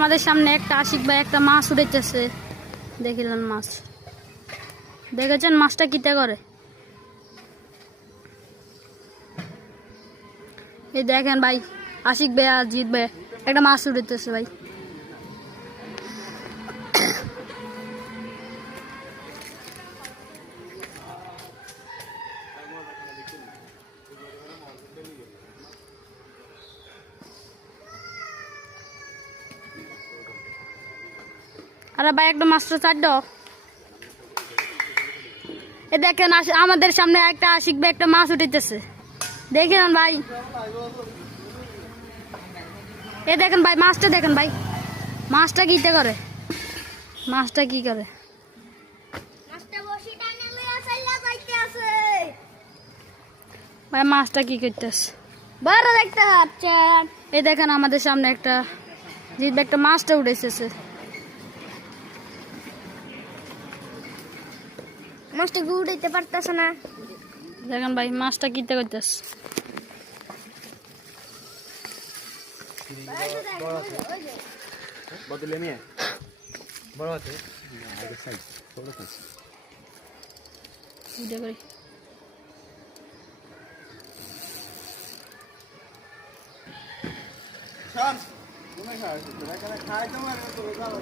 আমাদের সামনে একটা আশিক ভাই একটা মাছ উঠেছে, দেখিলেন মাছ দেখেছেন মাছটা কিতে করে। এই দেখেন ভাই আশিক ভাই আর জিৎ ভাই একটা মাছ উঠেছে ভাই। আরে ভাই একটা মাছটা চাড্ড। এ দেখেন আমাদের সামনে একটা আশিক ভাই একটা মাছ উঠেছে, দেখেন ভাই। এ দেখেন ভাই মাছটা দেখেন ভাই, মাছটা কিতে করে, মাছটা কি করে। ভাই মাছটা কি করতেছে বড় দেখতে পাচ্ছেন। এই দেখেন আমাদের সামনে একটা জিৎ ভাই একটা মাছটা উঠেছে, মাছটা উঠাইতে পারতেছে না। দেখেন ভাই মাছটা কিতে করতেছে। বদলে নিয়ে বড় আছে আগে সাইজ ছোট সাইজ ভিডিও করি। শান তুমি খাইছো তোরা কেন খাইছো মানে তো যাও।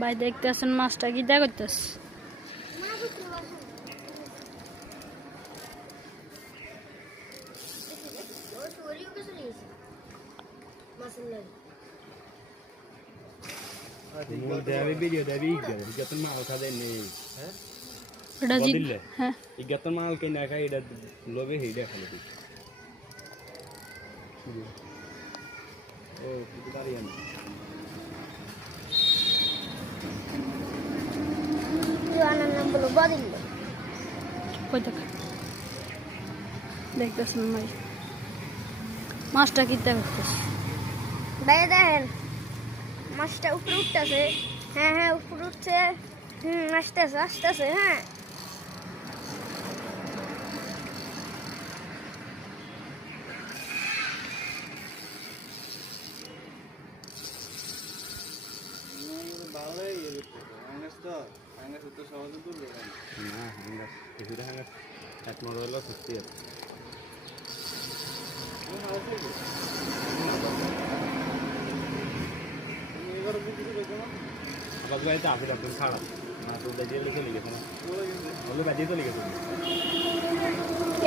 ভাই দেখতেছেন মাছটা কিতে করতেছে। দেবি ভিডিও দেবি যত মাল খাদে নেই হ্যাঁ এটা জিৎ হ্যাঁ যত মাল কিনা খাই এটা লোভে হেইডা খালি ও কিছু দাঁড়িয়ে না দেখতেছেন ভাই মাছটা কিতে করতেছে। দেখেন মাছটা উপরে উঠতেছে, হ্যাঁ হ্যাঁ উপরে উঠছে, আসতেছে আসতেছে, হ্যাঁ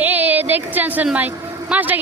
এ দেখছেন ভাই মাছটা